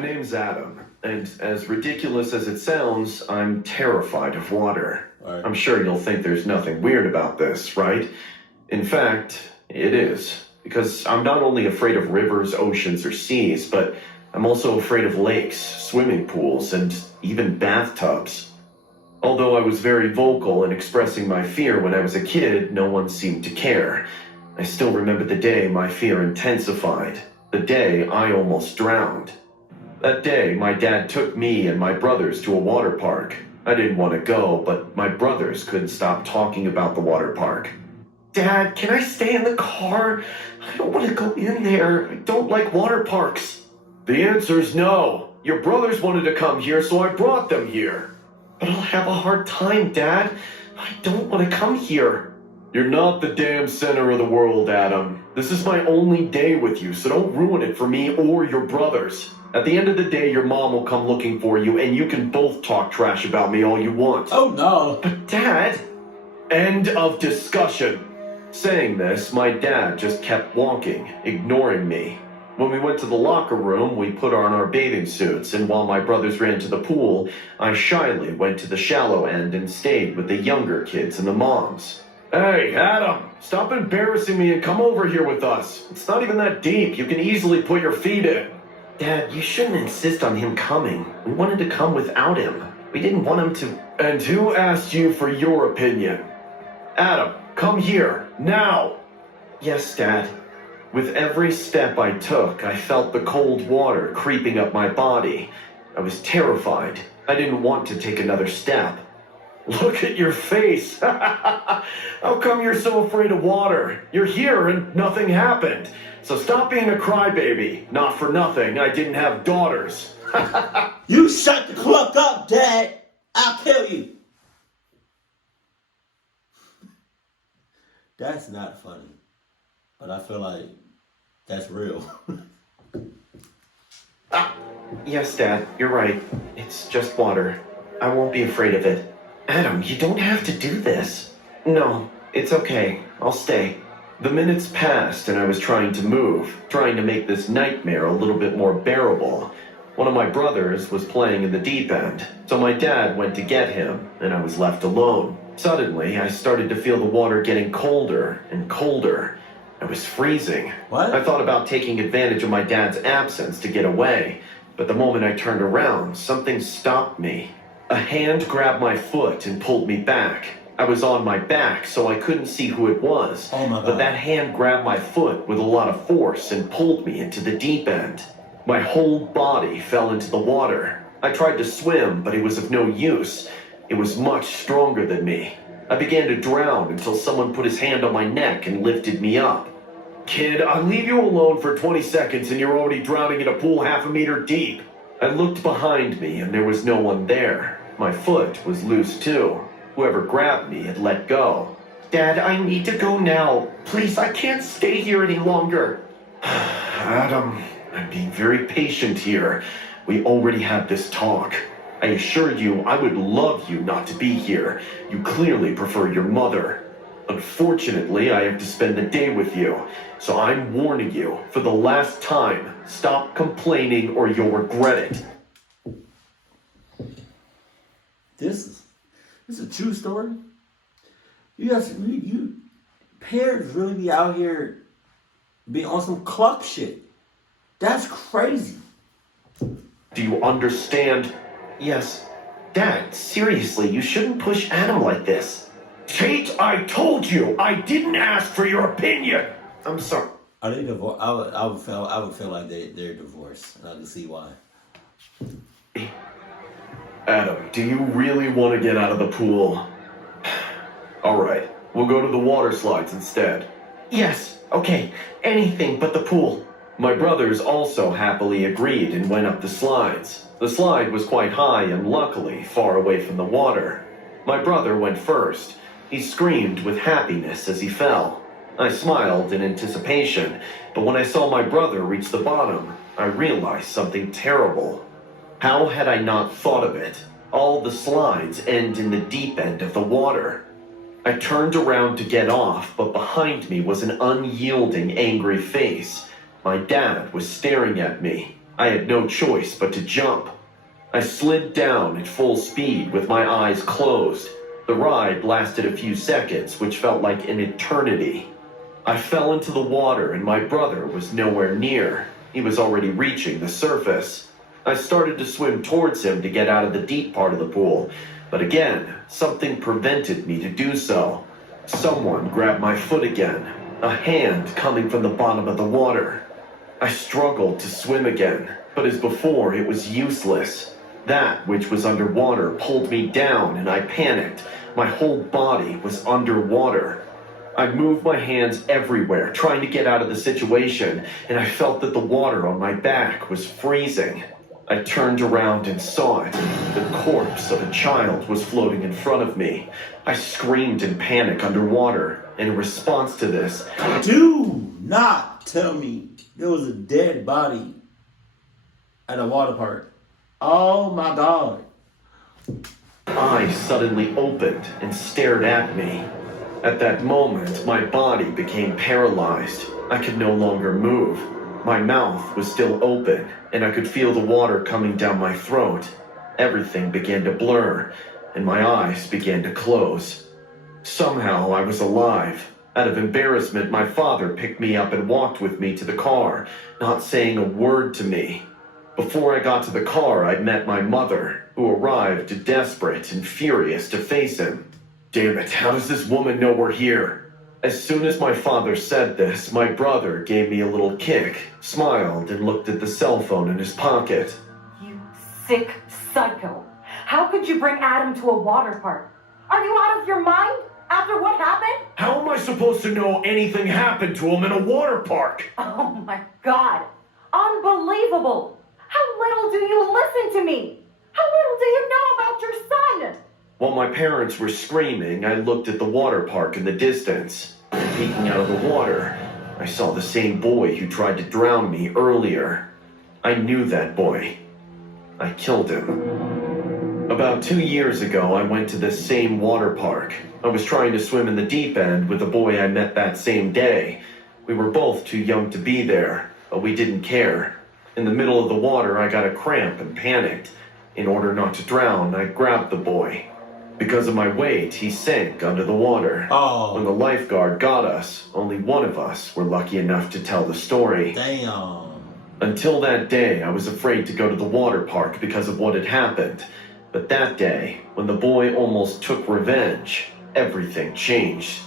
My name's Adam, and as ridiculous as it sounds, I'm terrified of water. Right. I'm sure you'll think there's nothing weird about this, right? In fact, it is. Because I'm not only afraid of rivers, oceans, or seas, but I'm also afraid of lakes, swimming pools, and even bathtubs. Although I was very vocal in expressing my fear when I was a kid, no one seemed to care. I still remember the day my fear intensified. The day I almost drowned. That day, my dad took me and my brothers to a water park. I didn't want to go, but my brothers couldn't stop talking about the water park. Dad, can I stay in the car? I don't want to go in there. I don't like water parks. The answer's no. Your brothers wanted to come here, so I brought them here. But I'll have a hard time, Dad. I don't want to come here. You're not the damn center of the world, Adam. This is my only day with you, so don't ruin it for me or your brothers. At the end of the day, your mom will come looking for you, and you can both talk trash about me all you want. Oh, no. But Dad... End of discussion. Saying this, my dad just kept walking, ignoring me. When we went to the locker room, we put on our bathing suits, and while my brothers ran to the pool, I shyly went to the shallow end and stayed with the younger kids and the moms. Hey, Adam, stop embarrassing me and come over here with us. It's not even that deep. You can easily put your feet in. Dad, you shouldn't insist on him coming. We wanted to come without him. We didn't want him to... And who asked you for your opinion? Adam, come here, now! Yes, Dad. With every step I took, I felt the cold water creeping up my body. I was terrified. I didn't want to take another step. Look at your face! How come you're so afraid of water? You're here and nothing happened. So stop being a crybaby. Not for nothing, I didn't have daughters. You shut the cluck up, Dad. I'll kill you. That's not funny. But I feel like that's real. Yes, Dad, you're right. It's just water. I won't be afraid of it. Adam, you don't have to do this. No, it's okay. I'll stay. The minutes passed and I was trying to move, trying to make this nightmare a little bit more bearable. One of my brothers was playing in the deep end, so my dad went to get him, and I was left alone. Suddenly, I started to feel the water getting colder and colder. I was freezing. What? I thought about taking advantage of my dad's absence to get away, but the moment I turned around, something stopped me. A hand grabbed my foot and pulled me back. I was on my back, so I couldn't see who it was. Oh my God. But that hand grabbed my foot with a lot of force and pulled me into the deep end. My whole body fell into the water. I tried to swim, but it was of no use. It was much stronger than me. I began to drown until someone put his hand on my neck and lifted me up. Kid, I'll leave you alone for 20 seconds and you're already drowning in a pool half a meter deep. I looked behind me and there was no one there. My foot was loose too. Whoever grabbed me had let go. Dad, I need to go now. Please, I can't stay here any longer. Adam, I'm being very patient here. We already had this talk. I assure you, I would love you not to be here. You clearly prefer your mother. Unfortunately, I have to spend the day with you. So I'm warning you, for the last time, stop complaining or you'll regret it. This is a true story. You parents really be out here being on some cluck shit. That's crazy. Do you understand? Yes. Dad, seriously, you shouldn't push Adam like this. Tate, I told you, I didn't ask for your opinion. I'm sorry. Are they divorced? I would feel like they're divorced, and I can see why. Adam, do you really want to get out of the pool? All right, we'll go to the water slides instead. Yes, okay, anything but the pool. My brothers also happily agreed and went up the slides. The slide was quite high and luckily far away from the water. My brother went first. He screamed with happiness as he fell. I smiled in anticipation, but when I saw my brother reach the bottom, I realized something terrible. How had I not thought of it? All the slides end in the deep end of the water. I turned around to get off, but behind me was an unyielding, angry face. My dad was staring at me. I had no choice but to jump. I slid down at full speed with my eyes closed. The ride lasted a few seconds, which felt like an eternity. I fell into the water and my brother was nowhere near. He was already reaching the surface. I started to swim towards him to get out of the deep part of the pool, but again, something prevented me to do so. Someone grabbed my foot again, a hand coming from the bottom of the water. I struggled to swim again, but as before, it was useless. That which was underwater pulled me down and I panicked. My whole body was underwater. I moved my hands everywhere, trying to get out of the situation, and I felt that the water on my back was freezing. I turned around and saw it. The corpse of a child was floating in front of me. I screamed in panic underwater. In response to this, Do not tell me there was a dead body at a water park. Oh my God. eyes suddenly opened and stared at me. At that moment, my body became paralyzed. I could no longer move. My mouth was still open, and I could feel the water coming down my throat. Everything began to blur, and my eyes began to close. Somehow I was alive. Out of embarrassment, my father picked me up and walked with me to the car, not saying a word to me. Before I got to the car, I met my mother, who arrived desperate and furious to face him. Damn it, how does this woman know we're here? As soon as my father said this, my brother gave me a little kick, smiled, and looked at the cell phone in his pocket. You sick psycho. How could you bring Adam to a water park? Are you out of your mind after what happened? How am I supposed to know anything happened to him in a water park? Oh my God. Unbelievable. How little do you listen to me? How little do you know about your son? While my parents were screaming, I looked at the water park in the distance. Peeking out of the water, I saw the same boy who tried to drown me earlier. I knew that boy. I killed him. About 2 years ago, I went to this same water park. I was trying to swim in the deep end with a boy I met that same day. We were both too young to be there, but we didn't care. In the middle of the water, I got a cramp and panicked. In order not to drown, I grabbed the boy. Because of my weight, he sank under the water. Oh. When the lifeguard got us, only one of us were lucky enough to tell the story. Damn. Until that day, I was afraid to go to the water park because of what had happened. But that day, when the boy almost took revenge, everything changed.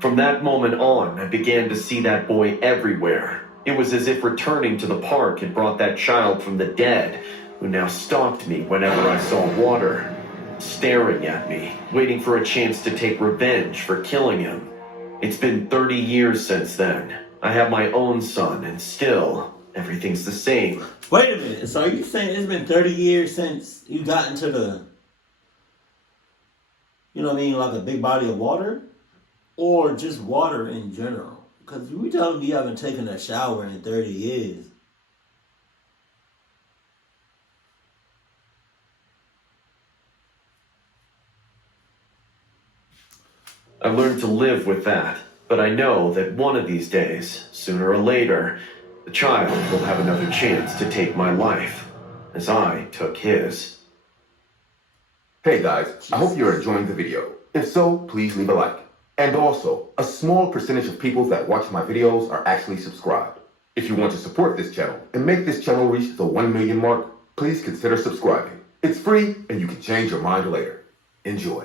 From that moment on, I began to see that boy everywhere. It was as if returning to the park had brought that child from the dead, who now stalked me whenever I saw water, staring at me, waiting for a chance to take revenge for killing him. It's been 30 years since then. I have my own son, and still, everything's the same. Wait a minute. So are you saying it's been 30 years since you got into the, you know what I mean, like a big body of water? Or just water in general? Because we telling me you haven't taken a shower in 30 years. I learned to live with that, but I know that one of these days, sooner or later, the child will have another chance to take my life, as I took his. Hey guys, I hope you're enjoying the video. If so, please leave a like. And also, a small percentage of people that watch my videos are actually subscribed. If you want to support this channel and make this channel reach the 1 million mark, please consider subscribing. It's free and you can change your mind later. Enjoy.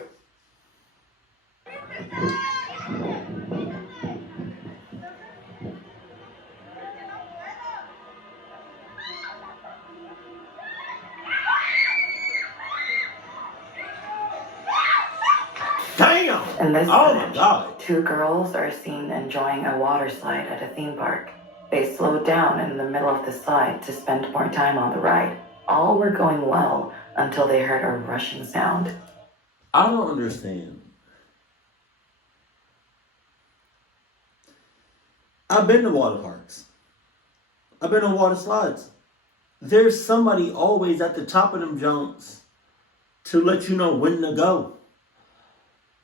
Damn! In this Oh my footage, God. 2 girls are seen enjoying a water slide at a theme park. They slowed down in the middle of the slide to spend more time on the ride. All were going well until they heard a rushing sound. I don't understand. I've been to water parks. I've been on water slides. There's somebody always at the top of them junks to let you know when to go.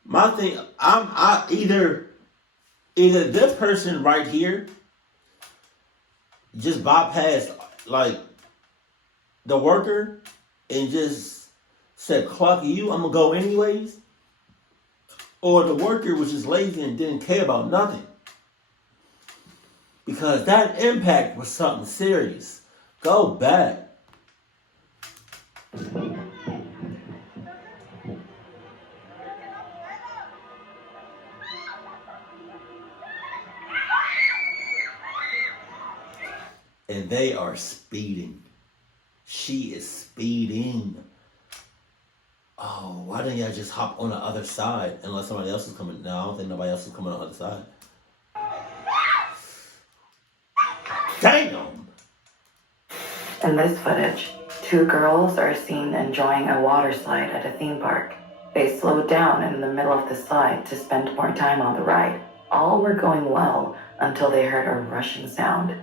My thing, I either this person right here just bypassed like the worker and just said, "Clock you, I'm gonna go anyways," or the worker was just lazy and didn't care about nothing? Because that impact was something serious. Go back. And they are speeding. She is speeding. Oh, why didn't y'all just hop on the other side unless somebody else is coming? No, I don't think nobody else is coming on the other side. Damn! In this footage, two girls are seen enjoying a water slide at a theme park. They slowed down in the middle of the slide to spend more time on the ride. All were going well until they heard a rushing sound.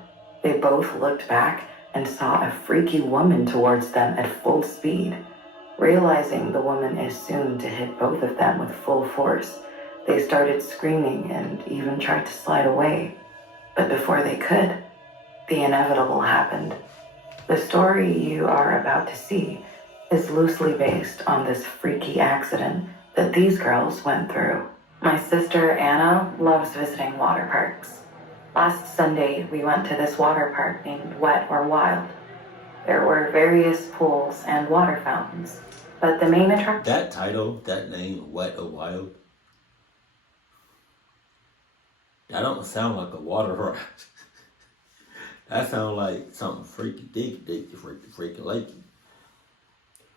They both looked back and saw a freaky woman towards them at full speed. Realizing the woman is soon to hit both of them with full force, they started screaming and even tried to slide away. But before they could, the inevitable happened. The story you are about to see is loosely based on this freaky accident that these girls went through. My sister Anna loves visiting water parks. Last Sunday, we went to this water park named Wet or Wild. There were various pools and water fountains, but the main attraction... That title, that name, Wet or Wild, that don't sound like a water ride. That sounds like something freaky, freaky, like.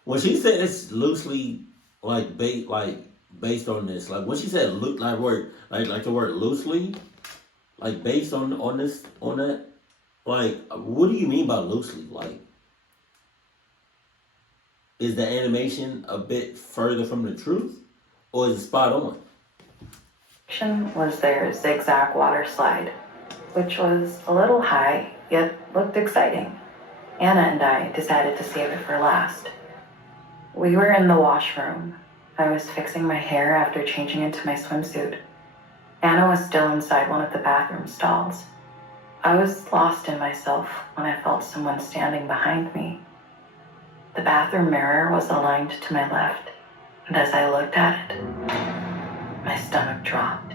When she said it's loosely based on this, like when she said like the word loosely, like based on that, like what do you mean by loosely? Like, is the animation a bit further from the truth, or is it spot on? Was their zigzag water slide, which was a little high, yet looked exciting. Anna and I decided to save it for last. We were in the washroom. I was fixing my hair after changing into my swimsuit. Anna was still inside one of the bathroom stalls. I was lost in myself when I felt someone standing behind me. The bathroom mirror was aligned to my left, and as I looked at it, my stomach dropped.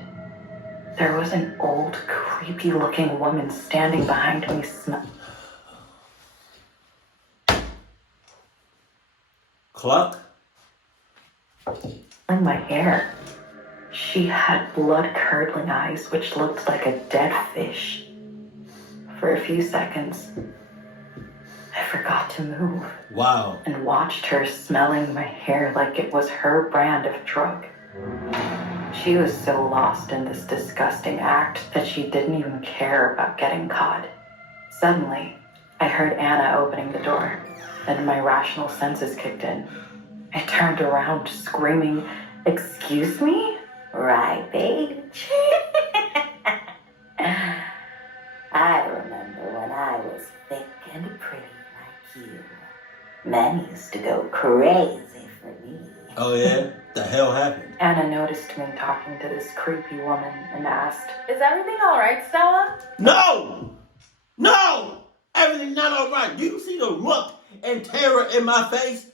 There was an old, creepy-looking woman standing behind me, Cluck? my hair. She had blood-curdling eyes, which looked like a dead fish. For a few seconds, I forgot to move. Wow. And watched her smelling my hair like it was her brand of drug. She was so lost in this disgusting act that she didn't even care about getting caught. Suddenly, I heard Anna opening the door, and my rational senses kicked in. I turned around, screaming, "Excuse me?" "Right, bitch." I remember when I was thick and pretty like you. Men used to go crazy for me. Oh yeah? The hell happened? Anna noticed me talking to this creepy woman and asked, "Is everything all right, Stella?" No! No! Everything's not all right. Do you see the look and terror in my face?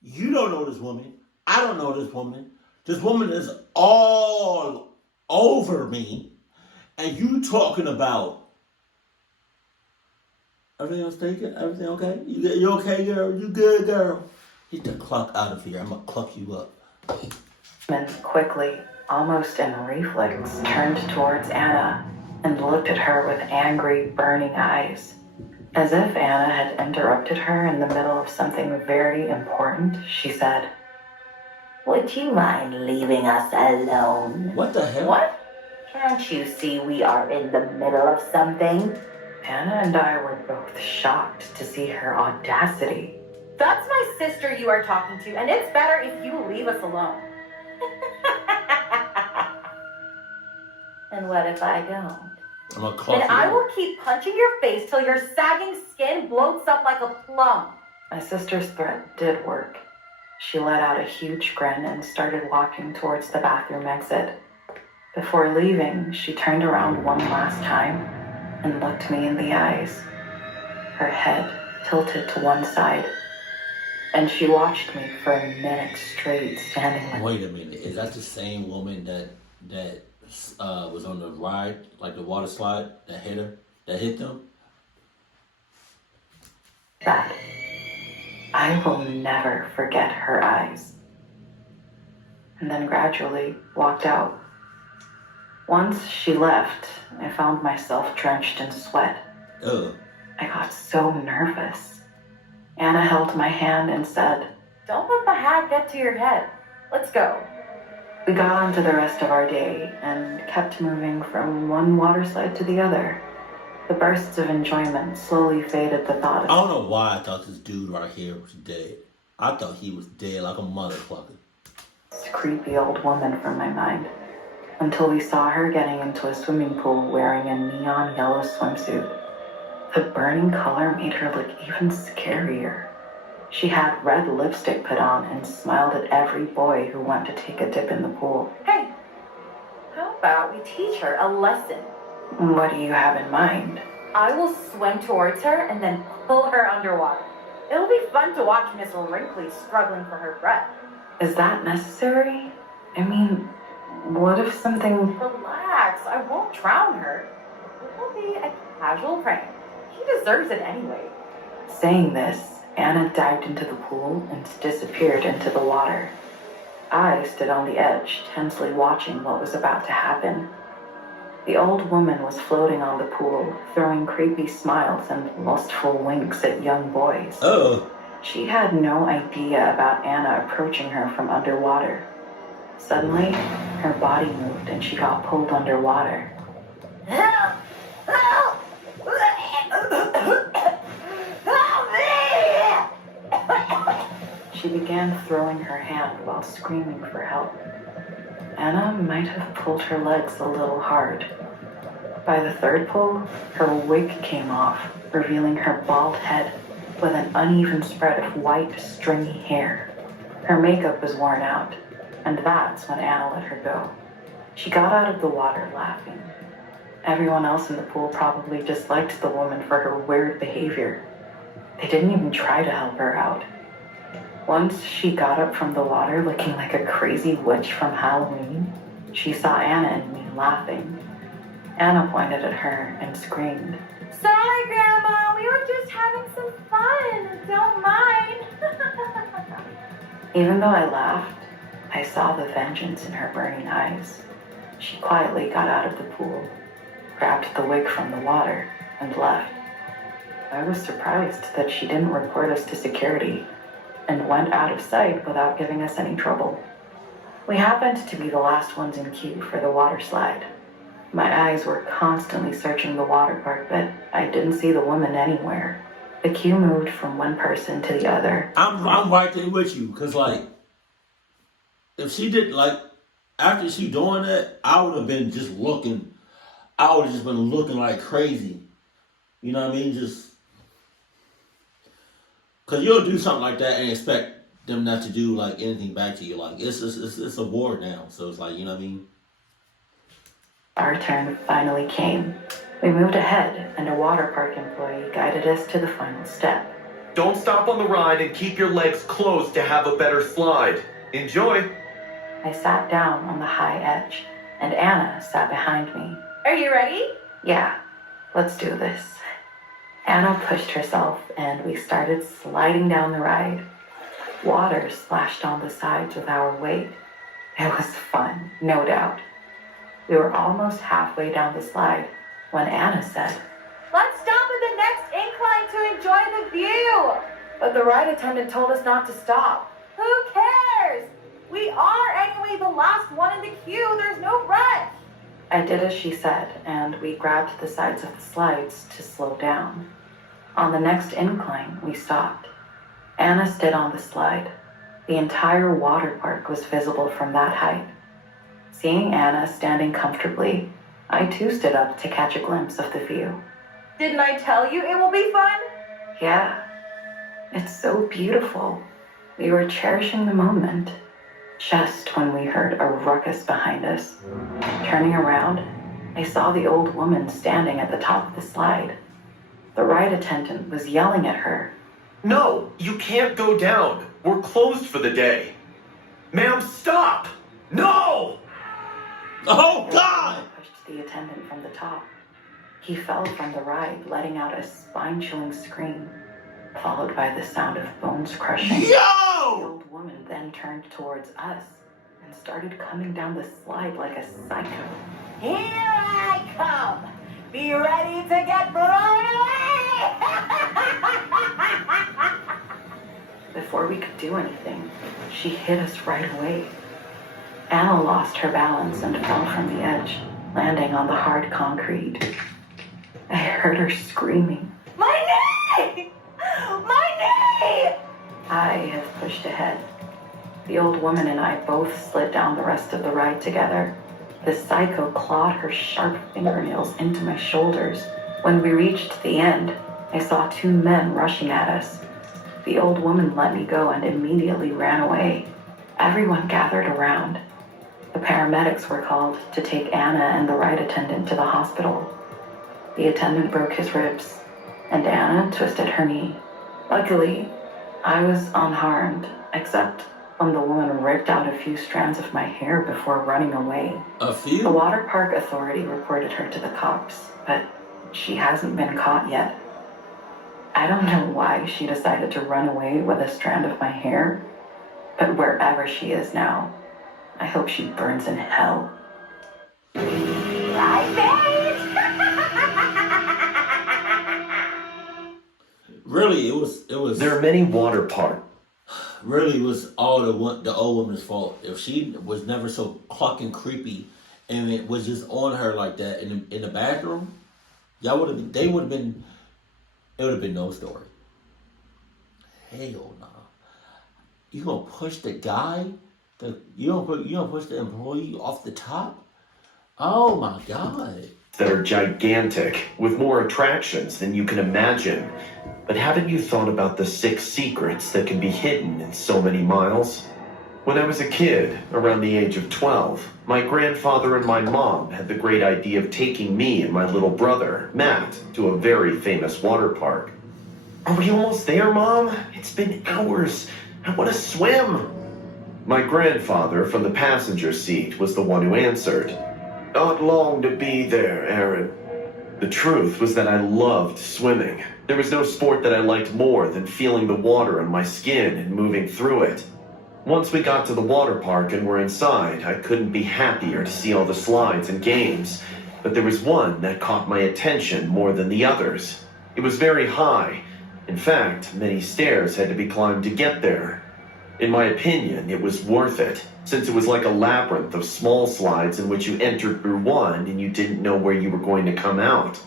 You don't know this woman. I don't know this woman. This woman is all over me. And you talking about everything else taken? Everything okay? You okay, girl? You good, girl? Get the cluck out of here. I'm gonna cluck you up. And quickly, almost in reflex, turned towards Anna and looked at her with angry, burning eyes. As if Anna had interrupted her in the middle of something very important, she said, "Would you mind leaving us alone?" What the hell? "What? Can't you see we are in the middle of something?" Anna and I were both shocked to see her audacity. "That's my sister you are talking to, and it's better if you leave us alone." "And what if I don't?" I'm gonna cluck "Then you I up. will keep punching your face till your sagging skin bloats up like a plum." My sister's threat did work. She let out a huge grin and started walking towards the bathroom exit. Before leaving, she turned around one last time and looked me in the eyes, her head tilted to one side. And she watched me for a minute straight, standing like... Wait a minute, is that the same woman that was on the ride, like the water slide, that hit them? that. I will never forget her eyes. And then gradually walked out. Once she left, I found myself drenched in sweat. Ugh. I got so nervous. Anna held my hand and said, "Don't let the hat get to your head. Let's go." We got on to the rest of our day and kept moving from one water slide to the other. The bursts of enjoyment slowly faded the thought I of don't know why I thought this dude right here was dead. I thought he was dead like a motherfucker. this creepy old woman from my mind, until we saw her getting into a swimming pool wearing a neon yellow swimsuit. The burning color made her look even scarier. She had red lipstick put on and smiled at every boy who went to take a dip in the pool. Hey, how about we teach her a lesson? What do you have in mind? I will swim towards her and then pull her underwater. It'll be fun to watch Miss Wrinkly struggling for her breath. Is that necessary? I mean, what if something... Relax, I won't drown her. It will be a casual prank. She deserves it anyway. Saying this, Anna dived into the pool and disappeared into the water. I stood on the edge, tensely watching what was about to happen. The old woman was floating on the pool, throwing creepy smiles and lustful winks at young boys. Oh. She had no idea about Anna approaching her from underwater. Suddenly, her body moved and she got pulled underwater. Help! Help! Help me! She began throwing her hand while screaming for help. Anna might have pulled her legs a little hard. By the third pull, her wig came off, revealing her bald head with an uneven spread of white, stringy hair. Her makeup was worn out, and that's when Anna let her go. She got out of the water laughing. Everyone else in the pool probably disliked the woman for her weird behavior. They didn't even try to help her out. Once she got up from the water looking like a crazy witch from Halloween, she saw Anna and me laughing. Anna pointed at her and screamed, Sorry, Grandma. We were just having some fun. Don't mind. Even though I laughed, I saw the vengeance in her burning eyes. She quietly got out of the pool, grabbed the wig from the water, and left. I was surprised that she didn't report us to security and went out of sight without giving us any trouble. We happened to be the last ones in queue for the water slide. My eyes were constantly searching the water park, but I didn't see the woman anywhere. The queue moved from one person to the other. I'm right there with you, cause like, if she did after she doing that, I would have been just looking. I would have just been looking like crazy. You know what I mean? Just cause you'll do something like that and expect them not to do like anything back to you. Like it's a war now, so it's like, you know what I mean? Our turn finally came. We moved ahead, and a water park employee guided us to the final step. Don't stop on the ride and keep your legs closed to have a better slide. Enjoy. I sat down on the high edge, and Anna sat behind me. Are you ready? Yeah, let's do this. Anna pushed herself, and we started sliding down the ride. Water splashed on the sides with our weight. It was fun, no doubt. We were almost halfway down the slide when Anna said, Let's stop at the next incline to enjoy the view. but the ride attendant told us not to stop. Who cares? We are anyway the last one in the queue. There's no rush. I did as she said, and we grabbed the sides of the slides to slow down. On the next incline, we stopped. Anna stood on the slide. The entire water park was visible from that height. Seeing Anna standing comfortably, I too stood up to catch a glimpse of the view. Didn't I tell you it will be fun? Yeah, it's so beautiful. We were cherishing the moment. just when we heard a ruckus behind us. Turning around, I saw the old woman standing at the top of the slide. The ride attendant was yelling at her. No, you can't go down. We're closed for the day. Ma'am, stop! No! Oh, God! Pushed the attendant from the top. He fell from the ride, letting out a spine-chilling scream, followed by the sound of bones crushing. The Yo! old woman then turned towards us and started coming down the slide like a psycho. Here I come! Be ready to get blown away! Before we could do anything, she hit us right away. Anna lost her balance and fell from the edge, landing on the hard concrete. I heard her screaming. My knee! My knee! I have pushed ahead. The old woman and I both slid down the rest of the ride together. The psycho clawed her sharp fingernails into my shoulders. When we reached the end, I saw two men rushing at us. The old woman let me go and immediately ran away. Everyone gathered around. The paramedics were called to take Anna and the ride attendant to the hospital. The attendant broke his ribs, and Anna twisted her knee. Luckily, I was unharmed, except when the woman ripped out a few strands of my hair before running away. A few? The Waterpark authority reported her to the cops, but she hasn't been caught yet. I don't know why she decided to run away with a strand of my hair, but wherever she is now, I hope she burns in hell. Really, it was. There are many water parks. Really, it was all the old woman's fault. If she was never so fucking creepy, and it was just on her like that in the bathroom, y'all would have. They would have been. It would have been no story. Hell nah. You gonna push the guy? You gonna push the employee off the top? Oh my God. That are gigantic, with more attractions than you can imagine. But haven't you thought about the 6 secrets that can be hidden in so many miles? When I was a kid, around the age of 12, my grandfather and my mom had the great idea of taking me and my little brother, Matt, to a very famous water park. Are we almost there, Mom? It's been hours. I want to swim. My grandfather, from the passenger seat, was the one who answered. Not long to be there, Aaron. The truth was that I loved swimming. There was no sport that I liked more than feeling the water on my skin and moving through it. Once we got to the water park and were inside, I couldn't be happier to see all the slides and games, but there was one that caught my attention more than the others. It was very high. In fact, many stairs had to be climbed to get there. In my opinion, it was worth it, since it was like a labyrinth of small slides in which you entered through one and you didn't know where you were going to come out.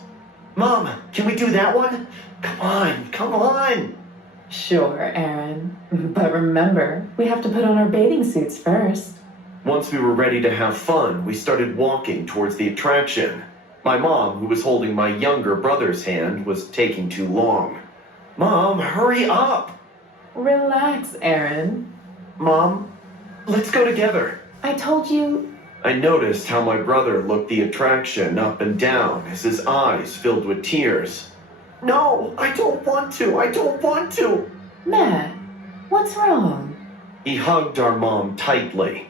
Mom, can we do that one? Come on! Sure, Aaron. But remember, we have to put on our bathing suits first. Once we were ready to have fun, we started walking towards the attraction. My mom, who was holding my younger brother's hand, was taking too long. Mom, hurry up! Relax, Aaron. Mom, let's go together. I told you. I noticed how my brother looked the attraction up and down as his eyes filled with tears. No, I don't want to. Matt, what's wrong? He hugged our mom tightly.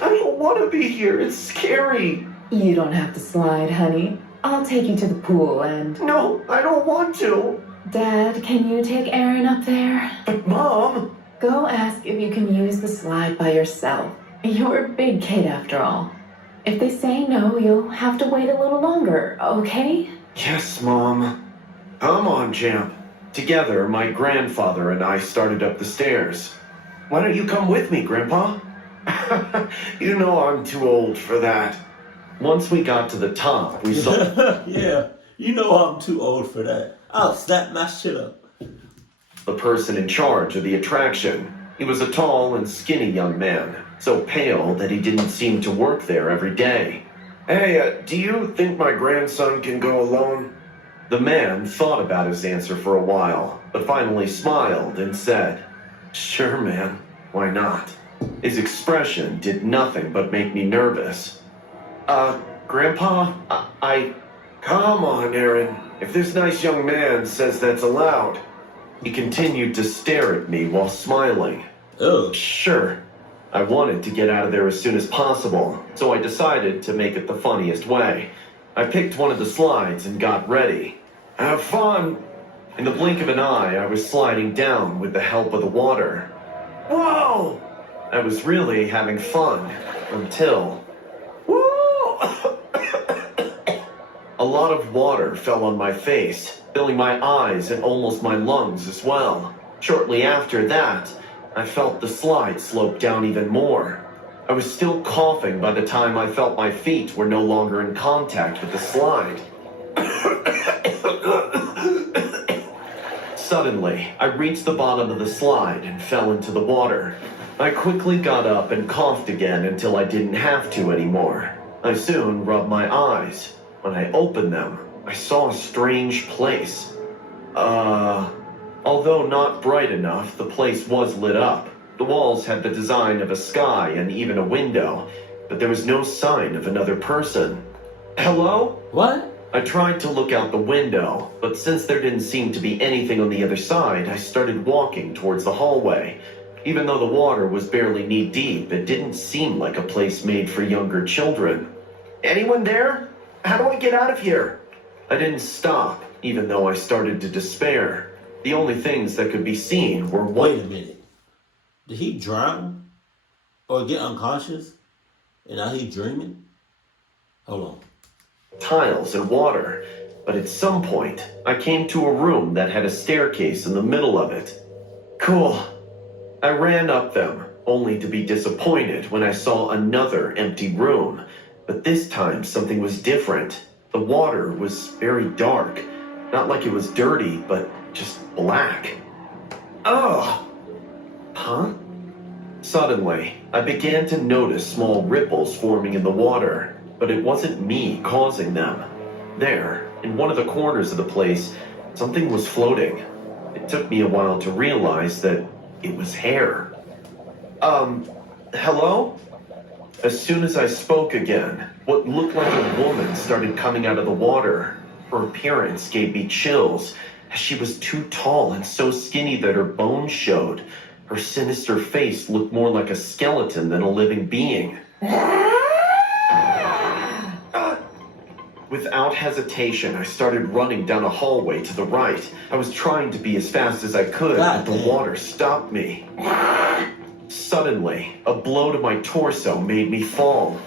I don't want to be here. It's scary. You don't have to slide, honey. I'll take you to the pool and... No, I don't want to. Dad, can you take Aaron up there? But Mom... Go ask if you can use the slide by yourself. You're a big kid after all. If they say no, you'll have to wait a little longer, okay? Yes, Mom. Come on, champ. Together, my grandfather and I started up the stairs. Why don't you come with me, Grandpa? You know I'm too old for that. Once we got to the top, we saw... Yeah, you know I'm too old for that. I'll snap my shit up. The person in charge of the attraction. He was a tall and skinny young man, so pale that he didn't seem to work there every day. Hey, do you think my grandson can go alone? The man thought about his answer for a while, but finally smiled and said, Sure, man, why not? His expression did nothing but make me nervous. Grandpa, I... Come on, Aaron. If this nice young man says that's allowed. He continued to stare at me while smiling. Ugh. Sure. I wanted to get out of there as soon as possible, so I decided to make it the funniest way. I picked one of the slides and got ready. Have fun! In the blink of an eye, I was sliding down with the help of the water. Whoa! I was really having fun until... Whoa! A lot of water fell on my face, filling my eyes and almost my lungs as well. Shortly after that, I felt the slide slope down even more. I was still coughing by the time I felt my feet were no longer in contact with the slide. Suddenly, I reached the bottom of the slide and fell into the water. I quickly got up and coughed again until I didn't have to anymore. I soon rubbed my eyes. When I opened them, I saw a strange place. Although not bright enough, the place was lit up. The walls had the design of a sky and even a window, but there was no sign of another person. Hello? What? I tried to look out the window, but since there didn't seem to be anything on the other side, I started walking towards the hallway. Even though the water was barely knee-deep, it didn't seem like a place made for younger children. Anyone there? How do I get out of here? I didn't stop, even though I started to despair. The only things that could be seen were Wait a minute. Did he drown? Or get unconscious? And now he's dreaming? Hold on. tiles and water, but at some point, I came to a room that had a staircase in the middle of it. Cool. I ran up them, only to be disappointed when I saw another empty room. But this time, something was different. The water was very dark. Not like it was dirty, but just black. Ugh! Huh? Suddenly, I began to notice small ripples forming in the water, but it wasn't me causing them. There, in one of the corners of the place, something was floating. It took me a while to realize that it was hair. Hello? As soon as I spoke again, what looked like a woman started coming out of the water. Her appearance gave me chills, as she was too tall and so skinny that her bones showed. Her sinister face looked more like a skeleton than a living being. Without hesitation, I started running down a hallway to the right. I was trying to be as fast as I could, but the water stopped me. Suddenly, a blow to my torso made me fall.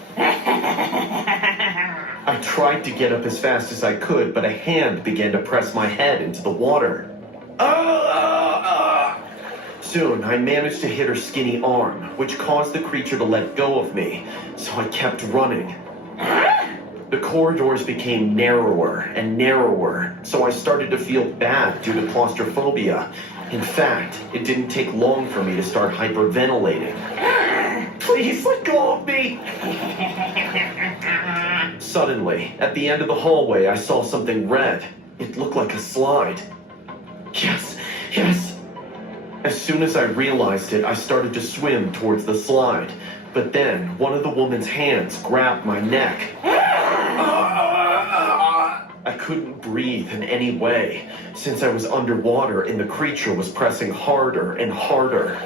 I tried to get up as fast as I could, but a hand began to press my head into the water. Soon, I managed to hit her skinny arm, which caused the creature to let go of me, so I kept running. The corridors became narrower and narrower, so I started to feel bad due to claustrophobia. In fact, it didn't take long for me to start hyperventilating. Please let go of me! Suddenly, at the end of the hallway, I saw something red. It looked like a slide. Yes, yes! As soon as I realized it, I started to swim towards the slide. But then, one of the woman's hands grabbed my neck. I couldn't breathe in any way, since I was underwater and the creature was pressing harder and harder.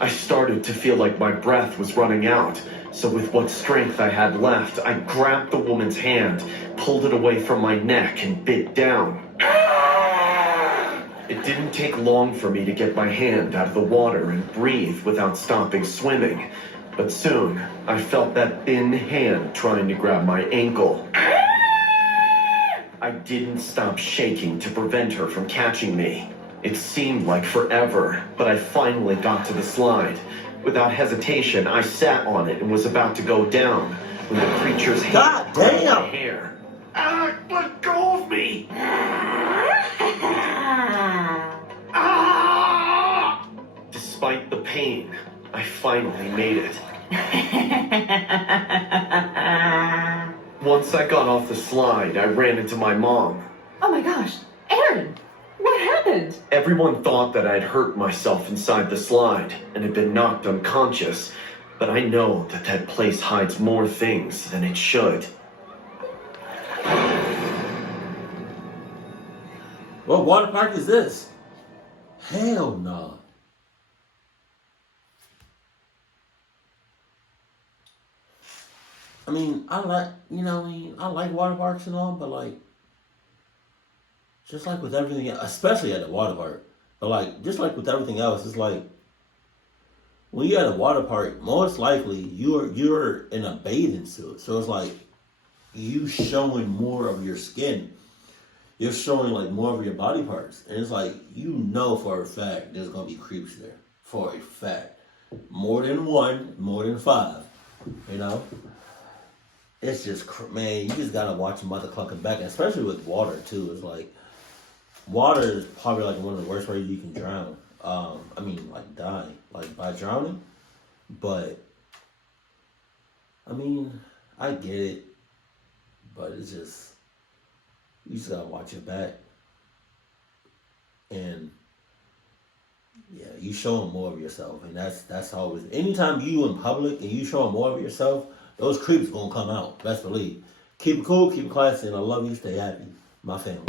I started to feel like my breath was running out, so with what strength I had left, I grabbed the woman's hand, pulled it away from my neck, and bit down. It didn't take long for me to get my hand out of the water and breathe without stopping swimming, but soon I felt that thin hand trying to grab my ankle. I didn't stop shaking to prevent her from catching me. It seemed like forever, but I finally got to the slide. Without hesitation, I sat on it and was about to go down when the creature's hand grabbed my hair. Let go of me! Despite the pain, I finally made it. Once I got off the slide, I ran into my mom. Oh my gosh, Aaron, what happened? happened? Everyone thought that I'd hurt myself inside the slide and had been knocked unconscious, but I know that that place hides more things than it should. What water park is this? Hell no. I mean, I like, I like water parks and all, but like, just like with everything, especially at the water park, but like, just like with everything else, it's like, when you're at a water park, most likely you're in a bathing suit. So it's like, you showing more of your skin. You're showing like more of your body parts. And it's like, for a fact, there's going to be creeps there. For a fact. More than one, more than five. It's just, man, you just got to watch your mother clucking back. And especially with water, too. It's like, water is probably like one of the worst ways you can drown. Like die. Like by drowning. But, I get it. But it's just, you just gotta watch your back. And yeah, you showing more of yourself. And that's always, anytime you in public and you showing more of yourself, those creeps gonna come out. Best believe. Keep it cool, keep it classy, and I love you. Stay happy. My family.